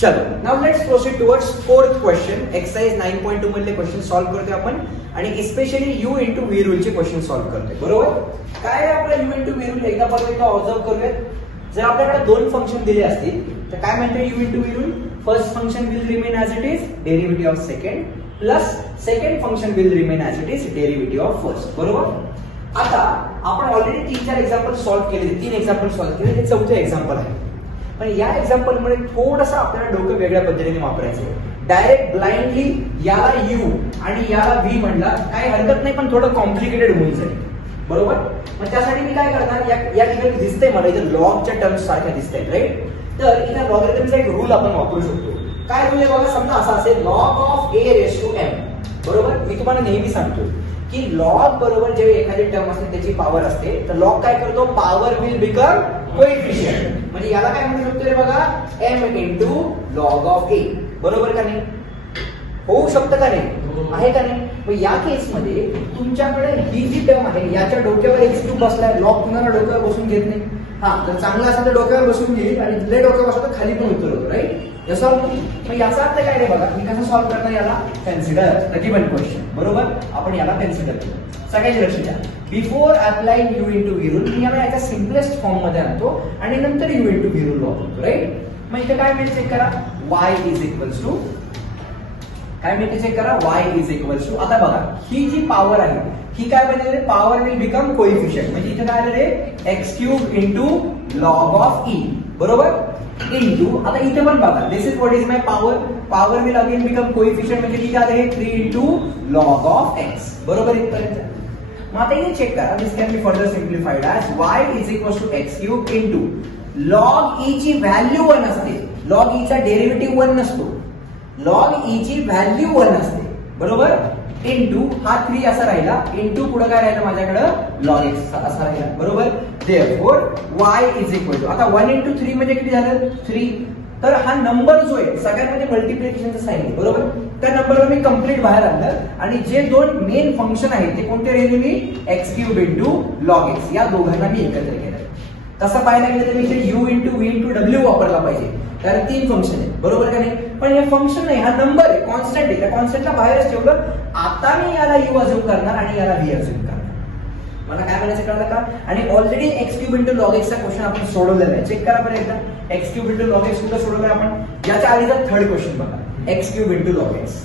चलो now let's proceed towards fourth question. Exercise 9.2 मधले question solve करतोय आपण आणि स्पेशली यू इंटू व्ही रूलचे क्वेश्चन सॉल्व्ह करतोय. बरोबर. काय आहे आपला यू इंटू व्ही रूल एकदा परत एकदा ऑब्झर्व करूयात. जर आपल्याकडे दोन फंक्शन दिले असतील तर काय म्हणते you into v rule. First function will remain as it is derivative of second plus second function will remain as it is derivative of first. बरोबर. आता आपण ऑलरेडी 3-4 एक्झाम्पल सॉल्व्ह केले, 3 एक्झाम्पल सॉल्व्ह केले, हे चौथे एक्झाम्पल आहे. पण या एक्झाम्पल मध्ये थोडंसं आपल्याला डोकं वेगळ्या पद्धतीने वापरायचं आहे. डायरेक्ट ब्लाइंडली याला यू आणि याला व्ही म्हणला काही हरकत नाही, पण थोडं कॉम्प्लिकेटेड होऊन जाईल. बरोबर. मग त्यासाठी मी काय करणार, या ठिकाणी दिसतंय मला इथे लॉगच्या टर्म्स सारख्या दिसत आहेत. राईट. तर इथे लॉगरिथमचा एक रूल आपण वापरू शकतो. काय रूल आहे बघा. समजा असा असेल log of a raise to m. बरोबर. मी तुम्हाला नेहमी सांगतो की लॉग बरोबर जेव्हा एखादी टर्म असते त्याची पॉवर असते तर लॉग काय करतो, पॉवर विल बिकम कोएफिशिएंट. म्हणजे याला काय म्हणू शकतो रे बघा, m into log of a. बरोबर का नाही. होऊ शकतं का नाही, आहे का नाही. मग या केस मध्ये तुमच्याकडे ही जी टर्म आहे याच्या डोक्यावर x3 बसलाय. लॉग तुम्हाला डोक्यावर बसून घेत नाही. हा जर चांगला असेल तर डोक्यावर बसून घेईल आणि लय डोक्यावर बसलं तर खाली पण उतरवतो. राईट. याचा मग याचा अर्थ काय रे बघा, मी कसं सॉल्व्ह करणार याला, कन्सिडर द गिवन क्वेश्चन. बरोबर. आपण याला कन्सिडर करू. सगळ्यांची लक्ष द्या. Before applying u into v rule मी याला याच्या सिम्पलेस्ट फॉर्म मध्ये आणतो आणि नंतर यू इंटू व्ही रूल वापरतो. राईट. मग इथे काय मिळेल चेक करा, y इज इक्वल्स टू काय मिळते चेक करा, y इज इक्वल्स टू. आता बघा ही जी पॉवर आहे ही काय म्हणजे पॉवर विल बिकम कोएफिशिएंट. म्हणजे इथे काय आलं रे, x³ into log of e. बरोबर. इंटू आता इथे पण बघा this is what is my power. Power will again become coefficient म्हणजे किती आले 3 इंटू लॉग ऑफ x. बरोबर. इथपर्यंत. मग आता इथे चेक करा, this can be further simplified as y is equals to x³ into log e ची व्हॅल्यू 1 असते. लॉग e चा डेरिव्हेटिव्ह 1 नसतो. लॉग e ची व्हॅल्यू 1 असते. बरोबर. इंटू हा 3 असा राहिला, इंटू पुढे काय राहिलं माझ्याकडे लॉग x असा राहिला. बरोबर. Therefore y is equal to आता 1 इंटू 3 म्हणजे किती झालं 3. तर हा नंबर जो आहे सगळ्यांमध्ये मल्टिप्लिकेशनचा साइन आहे. बरोबर. त्या नंबरवर मी कंप्लीट बाहेर आणलं आणि जे दोन मेन फंक्शन आहेत ते कोणते राहिले मी x³ इंटू लॉग x या दोघांना मी एकत्र केलं. तसं पाहायला गेलं तर मी u into v into w वापरला पाहिजे, कारण 3 फंक्शन आहेत. बरोबर का नाही. पण हे फंक्शन नाही, हा नंबर आहे, कॉन्स्टंट आहे. त्या कॉन्स्टंटला बाहेरच ठेवलं. आता मी याला u अज्यूम करणार आणि याला v अज्यूम करणार. मला काय म्हणायचं कळलं का. आणि already x³ into log x चा क्वेश्चन आपण सोडवलेला आहे. चेक करा बरं एकदा. x³ इंटू लॉग x कुठं सोडवलाय आपण. याच्या आधीचा थर्ड क्वेश्चन बघा, x³ इंटू लॉग x.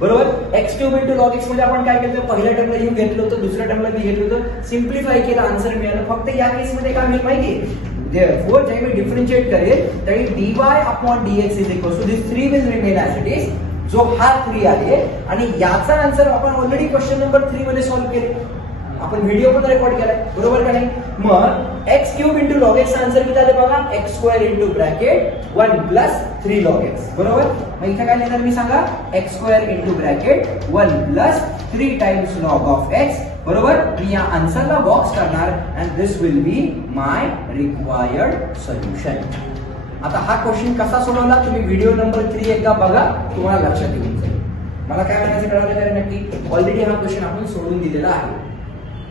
बरोबर. x³ इंटू लॉग x मध्ये आपण काय केलं, पहिल्या टर्मला u घेतलं होतं, दुसऱ्या टर्मला v घेतलं होतं, सिम्प्लिफाय केलं, आन्सर मिळालं. फक्त या केस मध्ये काय मिळेल माहितीये, therefore जेव्हा मी डिफरन्शिएट करेल त्यावेळी dy upon dx is equal to this 3 will remain as it is. जो हा 3 आहे आणि याचा आन्सर आपण ऑलरेडी क्वेश्चन नंबर 3 मध्ये सॉल्व्ह केले. आपण व्हिडिओ पण रेकॉर्ड केलाय. बरोबर का नाही. मग x³ into log x answer किती आले बघा, x² into bracket 1 plus 3 log x. बरोबर. मग इथे काय लिहिणार मी सांगा, x² into bracket 1 plus 3 times log of x. बरोबर. मी या आन्सरला बॉक्स करणार and this will be my required solution. आता हा क्वेश्चन कसा सोडवला तुम्ही व्हिडिओ नंबर 3 एकदा बघा, तुम्हाला लक्षात येऊन जाईल. मला काय म्हणायचं कळलं का नक्की. ऑलरेडी हा क्वेश्चन आपण सोडून दिलेला आहे.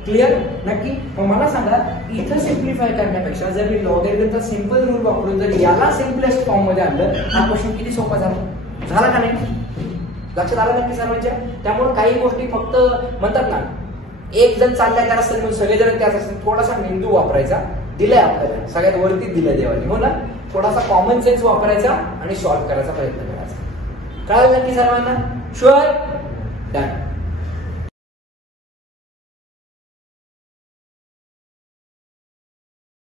क्लिअर नक्की. मग मला सांगा इथं सिम्प्लिफाय करण्यापेक्षा जर मी लॉगरिथमचा सिंपल रूल वापरून जर याला सिम्पलेस्ट फॉर्म मध्ये आणलं, हा क्वेश्चन किती सोपा झाला का नाही. लक्षात आलं नक्की सर्वांच्या. त्यामुळे काही गोष्टी फक्त म्हणतात ना, एक जण चाललाय त्या रस्त्यात म्हणून सगळेजण त्याच असतात. थोडासा मेंदू वापरायचा, दिलाय आपल्याला सगळ्यात वरती दिलंय देवाने. हो ना. थोडासा कॉमन सेन्स वापरायचा आणि सॉल्व्ह करायचा प्रयत्न करायचा. कळलं नक्की सर्वांना. शुअर. डन.